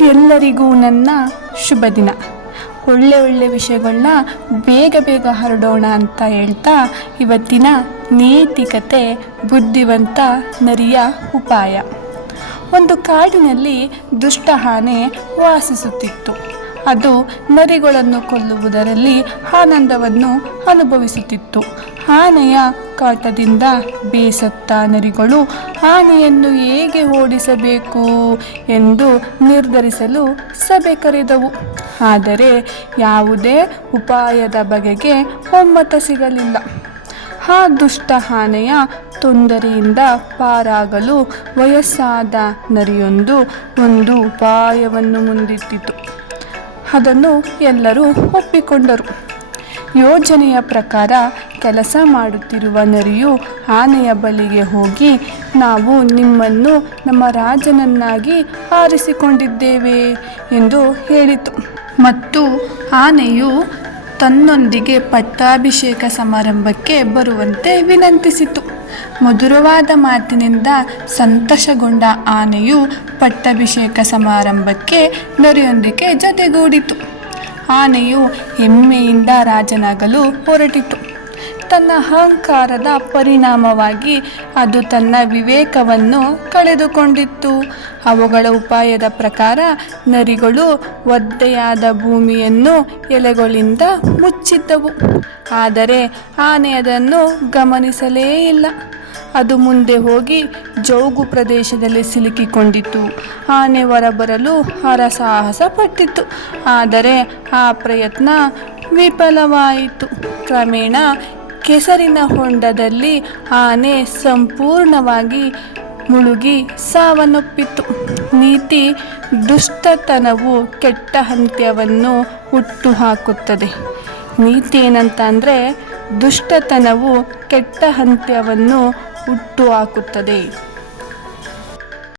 ಎಲ್ಲರಿಗೂ ನನ್ನ ಶುಭ ದಿನ. ಒಳ್ಳೆ ವಿಷಯಗಳನ್ನ ಬೇಗ ಹರಡೋಣ ಅಂತ ಹೇಳ್ತಾ ಇವತ್ತಿನ ನೀತಿಕತೆ ಬುದ್ಧಿವಂತ ನರಿಯ ಉಪಾಯ. ಒಂದು ಕಾಡಿನಲ್ಲಿ ದುಷ್ಟ ಆನೆ ವಾಸಿಸುತ್ತಿತ್ತು. ಅದು ನರಿಗಳನ್ನು ಕೊಲ್ಲುವುದರಲ್ಲಿ ಆನಂದವನ್ನು ಅನುಭವಿಸುತ್ತಿತ್ತು. ಆನೆಯ ಕಾಟದಿಂದ ಬೇಸತ್ತ ನರಿಗಳು ಆನೆಯನ್ನು ಹೇಗೆ ಓಡಿಸಬೇಕು ಎಂದು ನಿರ್ಧರಿಸಲು ಸಭೆ ಕರೆದವು. ಆದರೆ ಯಾವುದೇ ಉಪಾಯದ ಬಗೆಗೆ ಒಮ್ಮತ ಸಿಗಲಿಲ್ಲ. ಆ ದುಷ್ಟ ಆನೆಯ ತೊಂದರೆಯಿಂದ ಪಾರಾಗಲು ವಯಸ್ಸಾದ ನರಿಯೊಂದು ಒಂದು ಉಪಾಯವನ್ನು ಮುಂದಿಟ್ಟಿತು. ಅದನ್ನು ಎಲ್ಲರೂ ಒಪ್ಪಿಕೊಂಡರು. ಯೋಜನೆಯ ಪ್ರಕಾರ ಕೆಲಸ ಮಾಡುತ್ತಿರುವ ನರಿಯು ಆನೆಯ ಬಳಿಗೆ ಹೋಗಿ, ನಾವು ನಿಮ್ಮನ್ನು ನಮ್ಮ ರಾಜನನ್ನಾಗಿ ಆರಿಸಿಕೊಂಡಿದ್ದೇವೆ ಎಂದು ಹೇಳಿತು. ಮತ್ತು ಆನೆಯು ತನ್ನೊಂದಿಗೆ ಪಟ್ಟಾಭಿಷೇಕ ಸಮಾರಂಭಕ್ಕೆ ಬರುವಂತೆ ವಿನಂತಿಸಿತು. ಮಧುರವಾದ ಮಾತಿನಿಂದ ಸಂತೋಷಗೊಂಡ ಆನೆಯು ಪಟ್ಟಾಭಿಷೇಕ ಸಮಾರಂಭಕ್ಕೆ ನರಿಯೊಂದಿಗೆ ಜೊತೆಗೂಡಿತು. ಆನೆಯು ಹೆಮ್ಮೆಯಿಂದ ರಾಜನಾಗಲು ಹೊರಟಿತು. ತನ್ನ ಅಹಂಕಾರದ ಪರಿಣಾಮವಾಗಿ ಅದು ತನ್ನ ವಿವೇಕವನ್ನು ಕಳೆದುಕೊಂಡಿತ್ತು. ಅವುಗಳ ಉಪಾಯದ ಪ್ರಕಾರ ನರಿಗಳು ಒದ್ದೆಯಾದ ಭೂಮಿಯನ್ನು ಎಲೆಗಳಿಂದ ಮುಚ್ಚಿದ್ದವು. ಆದರೆ ಆನೆ ಅದನ್ನು ಗಮನಿಸಲೇ ಇಲ್ಲ. ಅದು ಮುಂದೆ ಹೋಗಿ ಜೌಗು ಪ್ರದೇಶದಲ್ಲಿ ಸಿಲುಕಿಕೊಂಡಿತು. ಆನೆ ಹೊರಬರಲು ಹರಸಾಹಸ ಪಟ್ಟಿತು. ಆದರೆ ಆ ಪ್ರಯತ್ನ ವಿಫಲವಾಯಿತು. ಕ್ರಮೇಣ ಕೆಸರಿನ ಹೊಂಡದಲ್ಲಿ ಆನೆ ಸಂಪೂರ್ಣವಾಗಿ ಮುಳುಗಿ ಸಾವನ್ನಪ್ಪಿತು. ನೀತಿ: ದುಷ್ಟತನವು ಕೆಟ್ಟ ಅಂತ್ಯವನ್ನು ಹುಟ್ಟುಹಾಕುತ್ತದೆ. ನೀತಿ ಏನಂತ ಅಂದರೆ, ದುಷ್ಟತನವು ಕೆಟ್ಟ ಅಂತ್ಯವನ್ನು ಹುಟ್ಟುಹಾಕುತ್ತದೆ.